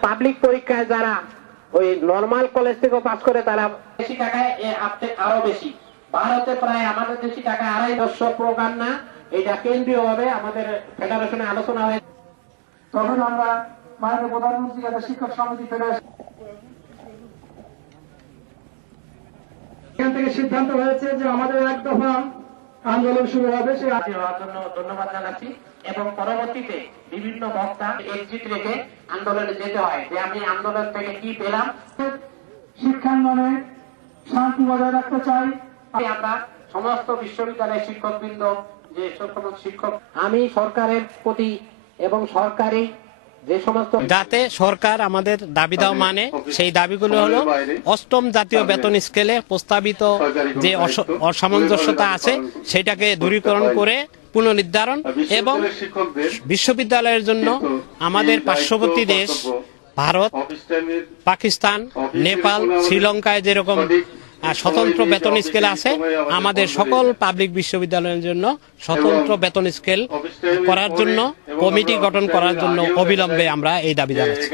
Public পরীক্ষায় যারা ওই নরমাল কলেজ থেকে পাস করে তারা বেশি টাকায় আরো বেশি, ভারতে প্রায় আমাদের দেশি টাকা 250 প্রকার না, এটা কেন্দ্রীয় ভাবে আমাদের ফেডারেশনে আলোচনা হয়েছে। তখন আমরা মাননীয় প্রধানমন্ত্রীর কাছে শিক্ষক সমিতি ফেডারেশন এখান থেকে সিদ্ধান্ত হয়েছে যে আমাদের এক দফা আন্দোলন শুরু হবে। সেই হওয়ার জন্য ধন্যবাদ জানাচ্ছি এবং পরবর্তীতে বিভিন্ন বক্তা এক্সিট রেখে আন্দোলনে যেতে হয় যে আমি আন্দোলন থেকে কি পেলাম। শিক্ষাঙ্গনে শান্তি বজায় রাখতে চাই। আমরা সমস্ত বিশ্ববিদ্যালয়ের শিক্ষকবৃন্দ যে সকল শিক্ষক, আমি সরকারের প্রতি এবং সরকারি যে সমস্ত যাতে সরকার আমাদের দাবি দাও মানে, সেই দাবিগুলো হলো অষ্টম জাতীয় বেতন স্কেলে প্রস্তাবিত যে অসামঞ্জস্যতা আছে সেটাকে দূরীকরণ করে পুনর্নির্ধারণ এবং বিশ্ববিদ্যালয়ের জন্য আমাদের পার্শ্ববর্তী দেশ ভারত, পাকিস্তান, নেপাল, শ্রীলঙ্কায় যেরকম স্বতন্ত্র বেতন স্কেল আছে, আমাদের সকল পাবলিক বিশ্ববিদ্যালয়ের জন্য স্বতন্ত্র বেতন স্কেল করার জন্য কমিটি গঠন করার জন্য অবিলম্বে আমরা এই দাবি জানাচ্ছি।